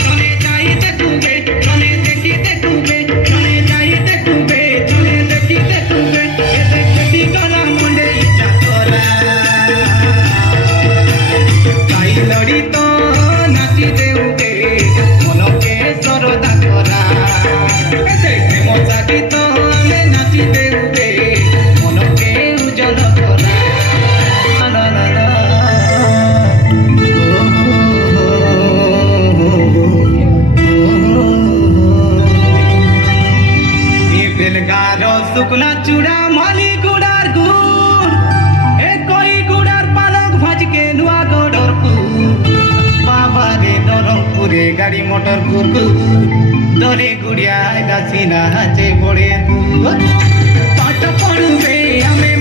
চলে যাইতে কুবে চলে দেখিতে কুবে চলে যাইতে কুবে চলে দেখিতে কুবে এতে খেতি করা মনে ইচ্ছা করা তাই লড়িত নাচি দেউবে মনকে সরদা করা এতে প্রেম জাগিত আমি নাচি দেউবে মনকে উজ্জ্বল করা লা লা লা বেলগার শুকনা চূড়া মালি গুড়ার গুড় এ কই গুড়ার পালক ভাজকে নুয়া গড়র বাবারে নরমপুরে গাড়ি মোটর ঘুরঘুর দরে গুড়িয়ায় দাসি নাচে পড়ে পাঠ পড়বে আমি